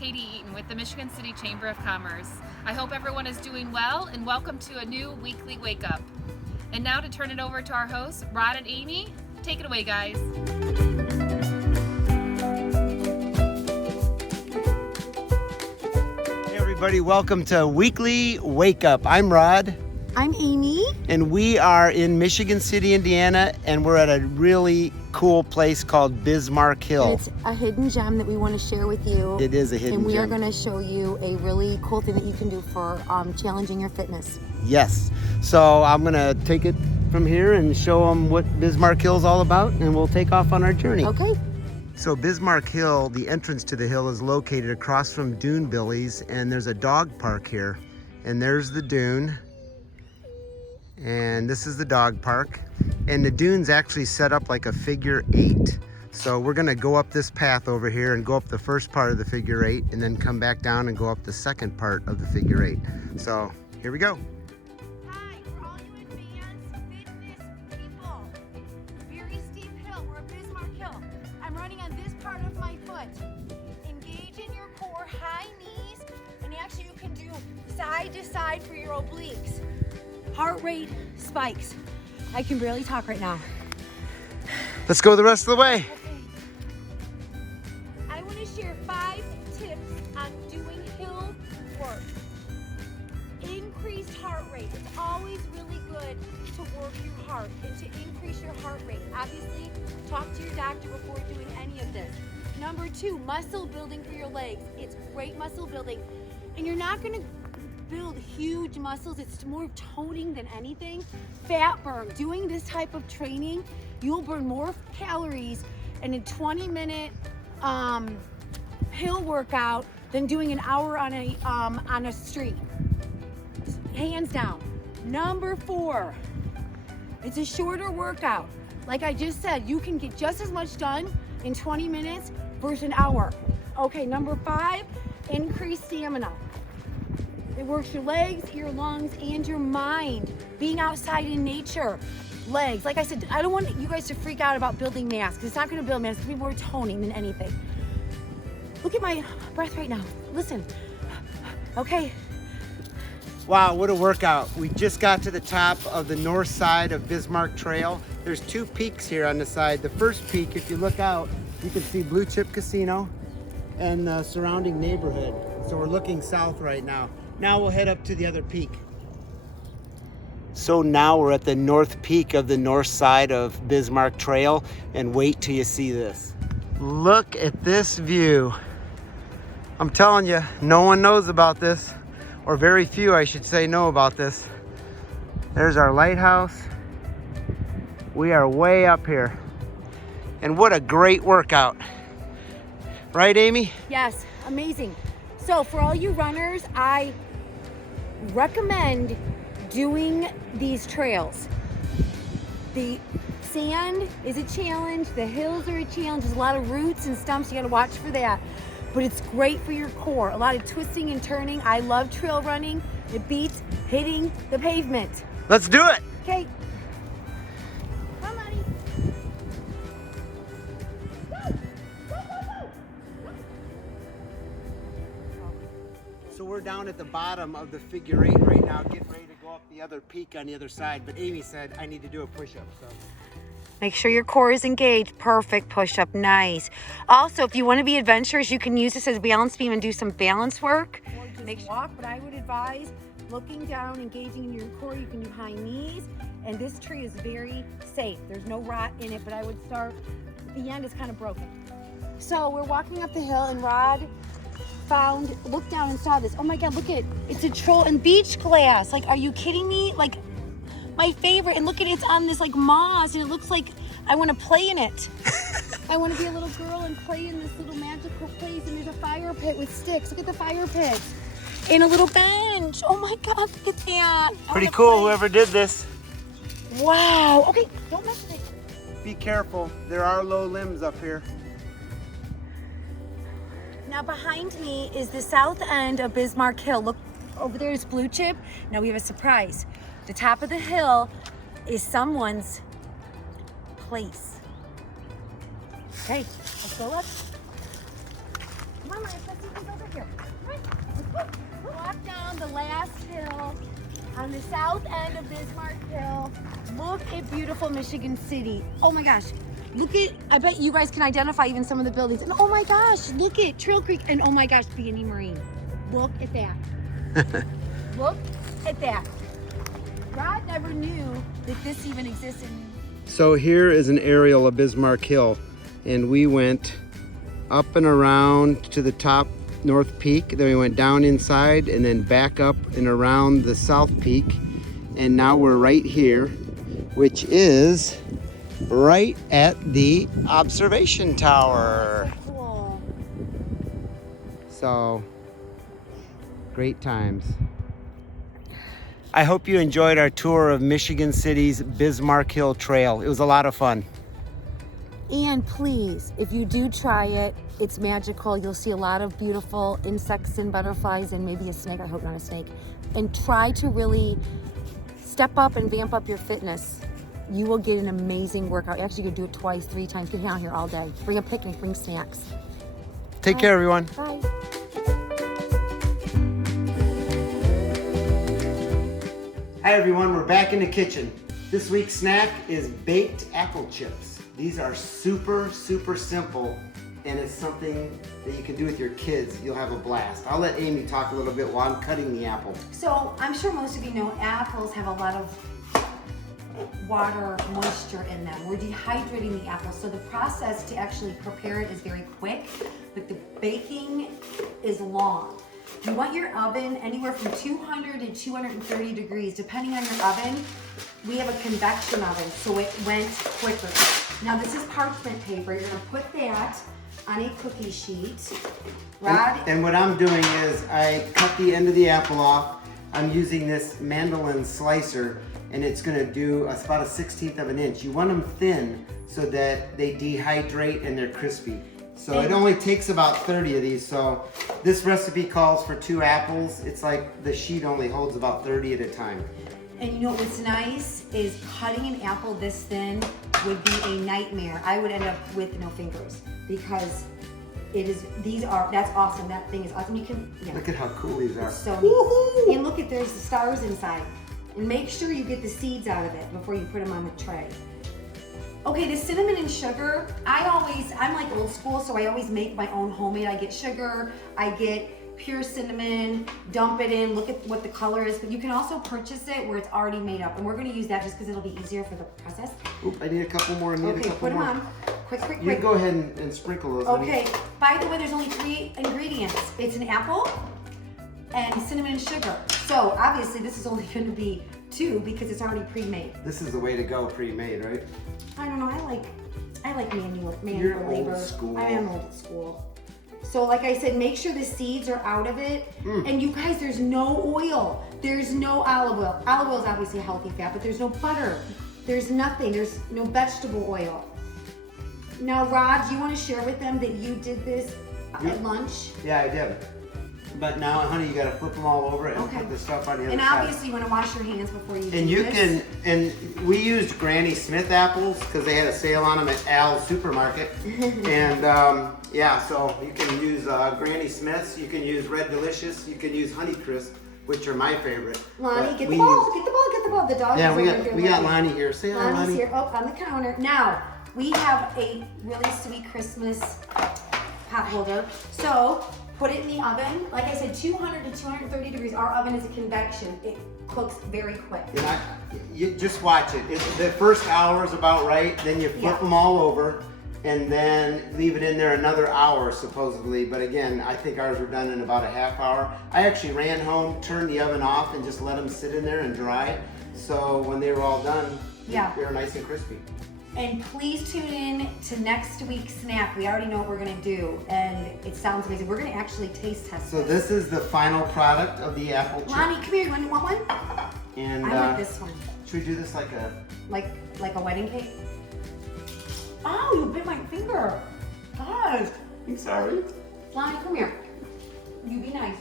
Katie Eaton with the Michigan City Chamber of Commerce. I hope everyone is doing well and welcome to a new weekly Wake Up. And now to turn it over to our hosts, Rod and Amy. Take it away, guys. Hey everybody, welcome to Weekly Wake Up. I'm Rod. I'm Amy. And we are in Michigan City, Indiana, and we're at a really cool place called Bismarck Hill. It's a hidden gem that we want to share with you. It is a hidden gem. And we are going to show you a really cool thing that you can do for challenging your fitness. Yes. So I'm going to take it from here and show them what Bismarck Hill is all about, and we'll take off on our journey. Okay. So Bismarck Hill, the entrance to the hill is located across from Dune Billy's, and there's a dog park here. And there's the dune. And this is the dog park. And the dune's actually set up like a figure 8. So we're gonna go up this path over here and go up the first part of the figure 8 and then come back down and go up the second part of the figure 8. So here we go. Hi, for all you advanced fitness people. Very steep hill, we're at Bismarck Hill. I'm running on this part of my foot. Engage in your core, high knees, and actually you can do side to side for your obliques. Heart rate spikes. I can barely talk right now. Let's go the rest of the way. Okay. I want to share 5 tips on doing hill work. Increased heart rate. It's always really good to work your heart and to increase your heart rate. Obviously, talk to your doctor before doing any of this. Number 2, muscle building for your legs. It's great muscle building. And you're not going to build huge muscles. It's more toning than anything. Fat burn. Doing this type of training, you'll burn more calories in a 20-minute hill workout than doing an hour on a street. Hands down. Number 4, it's a shorter workout. Like I just said, you can get just as much done in 20 minutes versus an hour. Okay, number 5, increase stamina. It works your legs, your lungs, and your mind. Being outside in nature. Legs. Like I said, I don't want you guys to freak out about building mass, because it's not going to build mass. It's going to be more toning than anything. Look at my breath right now. Listen. Okay. Wow, what a workout. We just got to the top of the north side of Bismarck Trail. There's 2 peaks here on the side. The first peak, if you look out, you can see Blue Chip Casino and the surrounding neighborhood. So we're looking south right now. Now we'll head up to the other peak. So now we're at the north peak of the north side of Bismarck Trail, and wait till you see this. Look at this view. I'm telling you, no one knows about this, or very few, I should say, know about this. There's our lighthouse. We are way up here. And what a great workout. Right, Amy? Yes, amazing. So for all you runners, I recommend doing these trails. The sand is a challenge, the hills are a challenge, there's a lot of roots and stumps, you gotta watch for that. But it's great for your core, a lot of twisting and turning. I love trail running. It beats hitting the pavement. Let's do it. Okay. Come on, honey. So we're down at the bottom of the figure 8 right now, getting ready to go up the other peak on the other side. But Amy said I need to do a push-up. So Make sure your core is engaged. Perfect push-up. Nice. Also, if you want to be adventurous, you can use this as a balance beam and do some balance work. Or just walk, but I would advise looking down, engaging in your core. You can do high knees, and this tree is very safe. There's no rot in it, but I would start, the end is kind of broken. So we're walking up the hill, and Rod looked down and saw this. Oh my God, look at it. It's a troll and beach glass. Like, are you kidding me? Like, my favorite. And look at it, it's on this like moss, and it looks like I want to play in it. I want to be a little girl and play in this little magical place. And there's a fire pit with sticks. Look at the fire pit. And a little bench. Oh my God, look at that. pretty cool, whoever did this. Wow. Okay, don't mess with it. Be careful, there are low limbs up here. Now behind me is the south end of Bismarck Hill. Look, over there is Blue Chip. Now we have a surprise. The top of the hill is someone's place. Okay, let's go up. Come on, let's see who's over here. Come on, let's go. Walk down the last hill on the south end of Bismarck Hill. Look at beautiful Michigan City. Oh my gosh. Look at, I bet you guys can identify even some of the buildings. And oh my gosh, look at Trail Creek. And oh my gosh, B&E Marine. Look at that. Look at that. God never knew that this even existed. So here is an aerial of Bismarck Hill, and we went up and around to the top north peak, then we went down inside and then back up and around the south peak, and now we're right here, which is right at the observation tower. Cool. So great times. I hope you enjoyed our tour of Michigan City's Bismarck Hill Trail. It was a lot of fun. And please, if you do try it, it's magical. You'll see a lot of beautiful insects and butterflies and maybe a snake. I hope not a snake. And try to really step up and vamp up your fitness. You will get an amazing workout. Actually, you could do it twice, 3 times. Get down here all day. Bring a picnic, bring snacks. Take care, everyone. Bye. Hi everyone, we're back in the kitchen. This week's snack is baked apple chips. These are super simple, and it's something that you can do with your kids. You'll have a blast. I'll let Amy talk a little bit while I'm cutting the apple. So I'm sure most of you know apples have a lot of water, moisture in them. We're dehydrating the apple, so the process to actually prepare it is very quick, but the baking is long. You want your oven anywhere from 200 to 230 degrees, depending on your oven. We have a convection oven, so it went quicker. Now this is parchment paper. You're gonna put that on a cookie sheet. Rod? And what I'm doing is I cut the end of the apple off. I'm using this mandolin slicer, and it's gonna do about a 1/16 of an inch. You want them thin so that they dehydrate and they're crispy. So it only takes about 30 of these. So this recipe calls for 2 apples. It's like the sheet only holds about 30 at a time. And you know what's nice is cutting an apple this thin would be a nightmare. I would end up with no fingers because it is, that's awesome. That thing is awesome. You can, yeah. Look at how cool these are. It's so neat. And look at, there's the stars inside. And make sure you get the seeds out of it before you put them on the tray. Okay, the cinnamon and sugar, I'm like old school, so I always make my own homemade. I get sugar, I get pure cinnamon, dump it in, look at what the color is, but you can also purchase it where it's already made up, and we're gonna use that just because it'll be easier for the process. Oop, I need a couple more, Okay, put them on. Quick. You go ahead and sprinkle those. Okay, by the way, there's only 3 ingredients. It's an apple and cinnamon and sugar. So obviously this is only gonna be 2 because it's already pre-made. This is the way to go, pre-made, right? I don't know, I like manual You're labor. old school. I am old school. So like I said, make sure the seeds are out of it. And you guys, there's no oil. There's no olive oil. Olive oil is obviously a healthy fat, but there's no butter. There's nothing, there's no vegetable oil. Now Rod, do you want to share with them that you did this at lunch? Yeah, I did. But now, honey, you gotta flip them all over and put the stuff on the other and side. obviously you want to wash your hands before you do And you this. and we used Granny Smith apples because they had a sale on them at Al's Supermarket. And yeah, so you can use Granny Smiths, you can use Red Delicious, you can use Honey Crisp, which are my favorite. Lonnie, get the ball, get the ball, get the ball. The dog yeah, is we got Lonnie here. Say hi, Lonnie's Lonnie. here, on the counter. Now, we have a really sweet Christmas pot holder. So, put it in the oven. Like I said, 200 to 230 degrees. Our oven is a convection. It cooks very quick. You just watch it. The first hour is about right. Then you flip them all over, and then leave it in there another hour supposedly. But again, I think ours were done in about a half hour. I actually ran home, turned the oven off, and just let them sit in there and dry. So when they were all done, they were nice and crispy. And please tune in to next week's snack. We already know what we're gonna do, and it sounds amazing. We're gonna actually taste test So this is the final product of the apple chip. Lonnie, come here. You want one? And I want this one. Should we do this like a... Like a wedding cake? Oh, you bit my finger. Gosh. I'm sorry. Lonnie, come here. You be nice.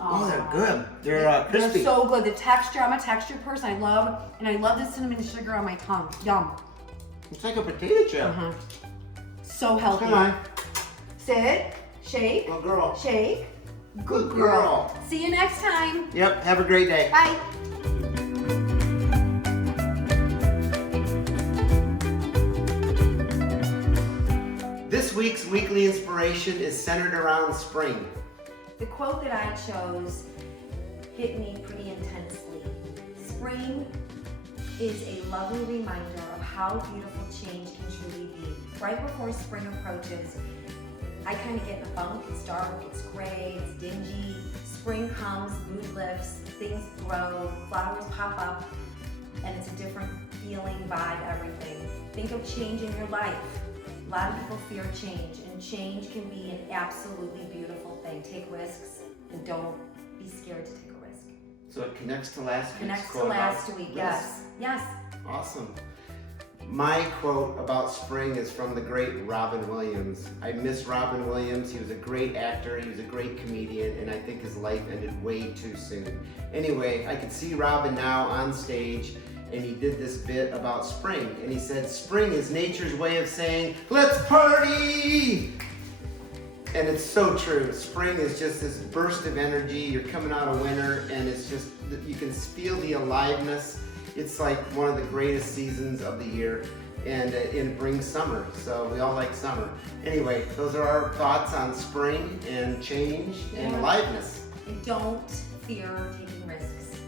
Oh, they're good. They're crispy. They're so good. The texture, I'm a textured person. I love the cinnamon and sugar on my tongue. Yum. It's like a potato chip. So healthy. Come on. Sit. Shake. Good girl. Shake. Good girl. See you next time. Yep, have a great day. Bye. This week's weekly inspiration is centered around spring. The quote that I chose hit me pretty intensely. Spring is a lovely reminder of how beautiful change can truly be. Right before spring approaches, I kind of get in the funk. It's dark, it's gray, it's dingy. Spring comes, mood lifts, things grow, flowers pop up, and it's a different feeling, vibe, everything. Think of change in your life. A lot of people fear change, and change can be an absolutely beautiful thing. Take risks, and don't be scared to take a risk. So it connects to last week's Connects quote to last about week, this. yes. Yes. Awesome. My quote about spring is from the great Robin Williams. I miss Robin Williams. He was a great actor. He was a great comedian, and I think his life ended way too soon. Anyway, I could see Robin now on stage, and he did this bit about spring. And he said, spring is nature's way of saying, let's party! And it's so true. Spring is just this burst of energy. You're coming out of winter, and it's just, you can feel the aliveness. It's like one of the greatest seasons of the year, and it brings summer. So we all like summer. Anyway, those are our thoughts on spring and change and aliveness. And don't fear taking risks.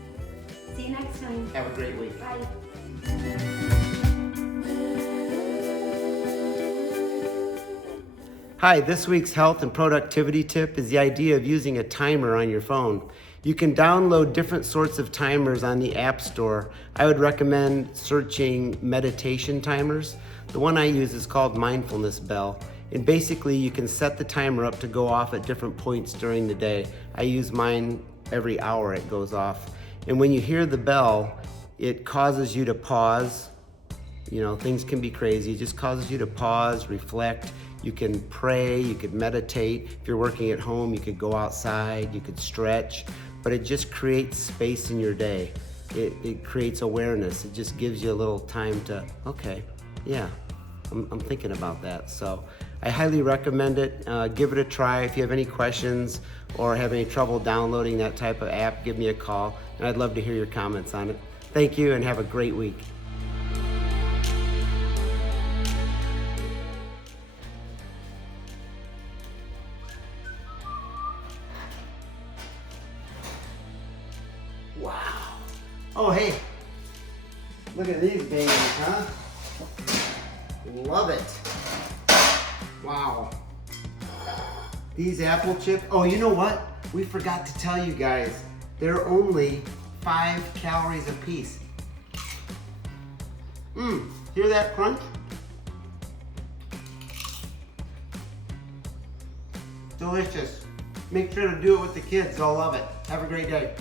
See you next time. Have a great week. Bye. Hi, this week's health and productivity tip is the idea of using a timer on your phone. You can download different sorts of timers on the App Store. I would recommend searching meditation timers. The one I use is called Mindfulness Bell. And basically you can set the timer up to go off at different points during the day. I use mine every hour it goes off. And when you hear the bell, it causes you to pause. You know, things can be crazy. It just causes you to pause, reflect. You can pray, you could meditate. If you're working at home, you could go outside, you could stretch, but it just creates space in your day. It creates awareness. It just gives you a little time to, okay, yeah, I'm thinking about that. So I highly recommend it. Give it a try. If you have any questions or have any trouble downloading that type of app, give me a call, and I'd love to hear your comments on it. Thank you, and have a great week. Wow. Oh, hey. Look at these babies, huh? Love it. Wow. These apple chips. Oh, you know what? We forgot to tell you guys. They're only 5 calories a piece. Hear that crunch? Delicious. Make sure to do it with the kids. They'll love it. Have a great day.